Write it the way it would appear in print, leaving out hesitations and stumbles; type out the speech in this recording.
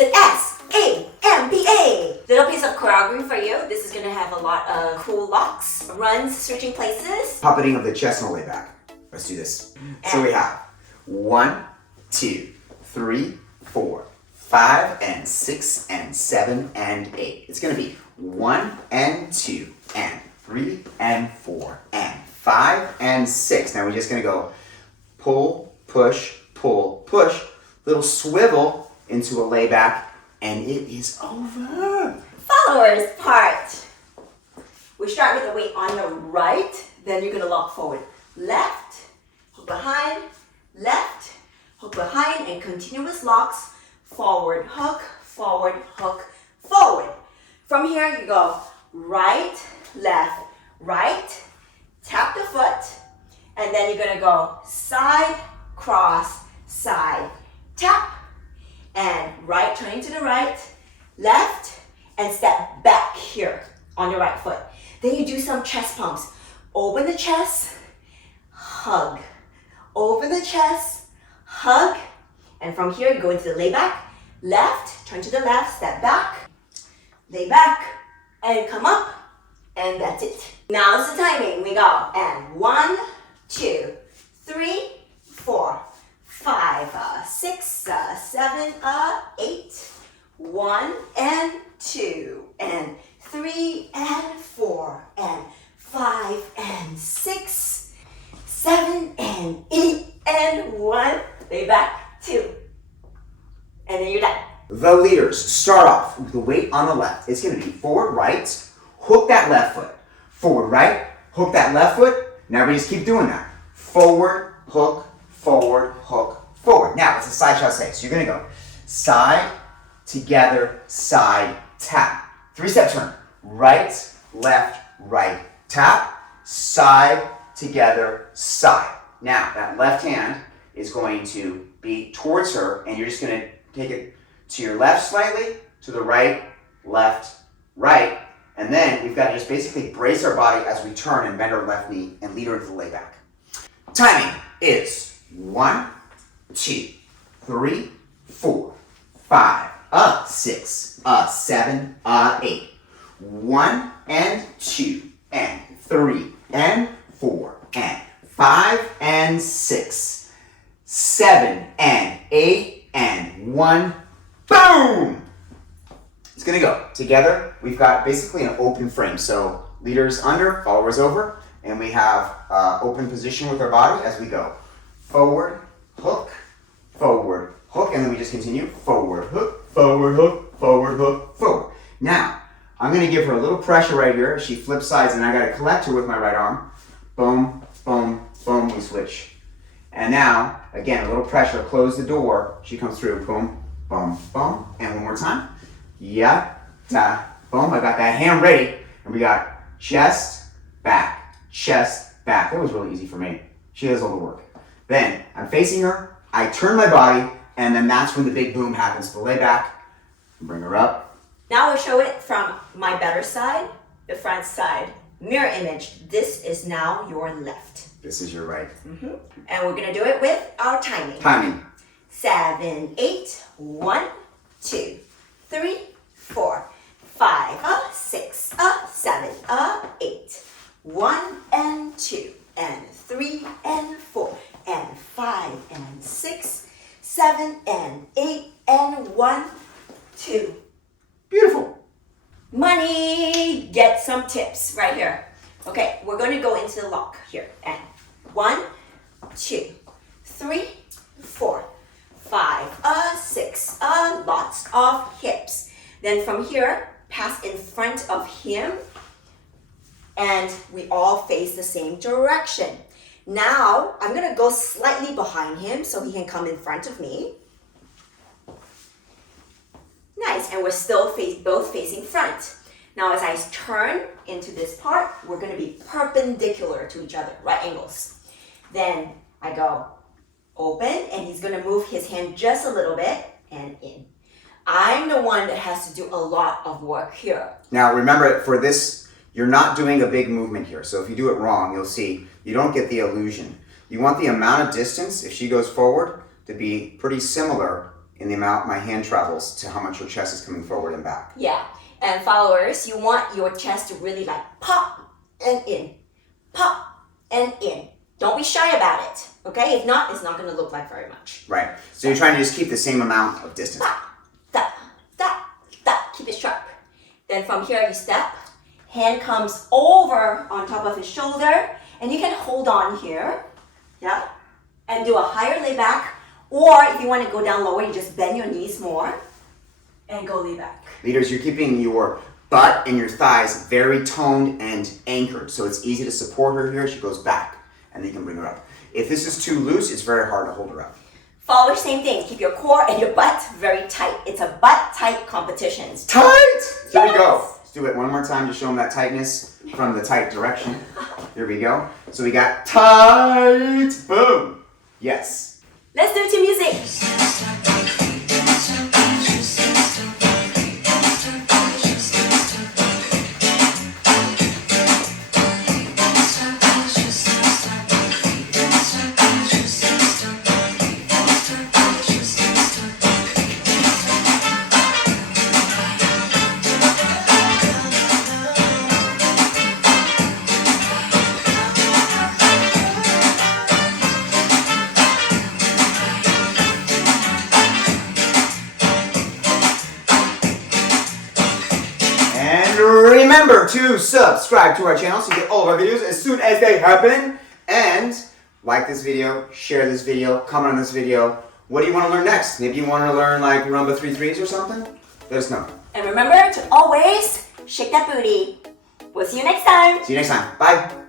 It's an S-A-M-B-A. Little piece of choreography for you. This is gonna have a lot of cool locks, runs, switching places. Puppeting of the chest and layback. Let's do this. So we have 1, 2, 3, 4, 5, and 6, and 7, and 8. It's gonna be 1 and 2, and 3, and 4, and 5, and 6. Now we're just gonna go pull, push, little swivel into a layback, and it is over. Followers part. We start with the weight on your right, then you're gonna lock forward. Left, hook behind, left, hook behind, and continuous locks. Forward, hook, forward, hook, forward. From here, you go right, left, right, tap the foot, and then you're gonna go side, cross, side, tap, and right, turning to the right, left, and step back here on your right foot. Then you do some chest pumps. Open the chest, hug. Open the chest, hug, and from here you go into the layback, left, turn to the left, step back, lay back, and come up, and that's it. Now it's the timing. We go, and 1, 2, 3, 4, 5, 6, 7, 8. 1 and 2 and 3 and 4 and 5 and 6, 7 and 8 and 1. Lay back, 2. And then you're done. The leaders start off with the weight on the left. It's gonna be forward right, hook that left foot. Forward right, hook that left foot. Now we just keep doing that. Forward, hook, forward, hook, forward. Now it's a side chasse. So you're gonna go side, together, side, tap. 3-step turn. Right, left, right, tap. Side, together, side. Now that left hand is going to be towards her, and you're just gonna take it to your left slightly, to the right, left, right, and then we've got to just basically brace our body as we turn and bend our left knee and lead her into the layback. Timing is 1, 2, 3, 4, 5, 6, 7, 8. 1 and 2 and 3 and 4 and 5 and 6, 7 and 8 and 1. Boom! It's gonna go. Together, we've got basically an open frame. So leaders under, followers over, and we have open position with our body as we go. Forward, hook, and then we just continue. Forward, hook, forward, hook, forward, hook, forward. Now, I'm gonna give her a little pressure right here. She flips sides, and I gotta collect her with my right arm. Boom, boom, boom, we switch. And now, again, a little pressure, close the door. She comes through, boom, boom, boom. And one more time. Yeah, ta, boom. I got that hand ready. And we got chest, back, chest, back. That was really easy for me. She does all the work. Then I'm facing her, I turn my body, and then that's when the big boom happens. The layback, bring her up. Now we'll show it from my better side, the front side. Mirror image. This is now your left. This is your right. And we're gonna do it with our timing. Timing. 7, 8, 1, 2, 3, 4, 5, 6, 7, 8. 1 and 2 and 3 and 4 and 5 and 6, 7 and 8 and 1, 2. Beautiful. Money! Get some tips right here. Okay, we're going to go into the lock here. And 1, 2, 3, 4, 5, 6. Lots of hips. Then from here, pass in front of him. And we all face the same direction. Now, I'm going to go slightly behind him so he can come in front of me. Nice, and we're still both facing front. Now as I turn into this part, we're gonna be perpendicular to each other, right angles. Then I go open, and he's gonna move his hand just a little bit, and in. I'm the one that has to do a lot of work here. Now remember, for this, you're not doing a big movement here. So if you do it wrong, you'll see you don't get the illusion. You want the amount of distance, if she goes forward, to be pretty similar in the amount my hand travels to how much your chest is coming forward and back. Yeah. And followers, you want your chest to really like pop and in. Pop and in. Don't be shy about it. Okay? If not, it's not going to look like very much. Right. So you're trying to just keep the same amount of distance. Da, da, da. Keep it sharp. Then from here you step. Hand comes over on top of his shoulder. And you can hold on here. Yeah? And do a higher layback. Or if you want to go down lower, you just bend your knees more. And go layback. Leaders, you're keeping your butt and your thighs very toned and anchored. So it's easy to support her here. She goes back. And then you can bring her up. If this is too loose, it's very hard to hold her up. Followers, same thing. Keep your core and your butt very tight. It's a butt tight competition. Tight! Here we go. Let's do it one more time to show them that tightness from the tight direction. Here we go. So we got tight. Boom. Yes. Let's do it to music. Remember to subscribe to our channel so you get all of our videos as soon as they happen. And like this video, share this video, comment on this video. What do you want to learn next? Maybe you want to learn like Rumba 3-3s or something? Let us know. And remember to always shake that booty. We'll see you next time. See you next time. Bye.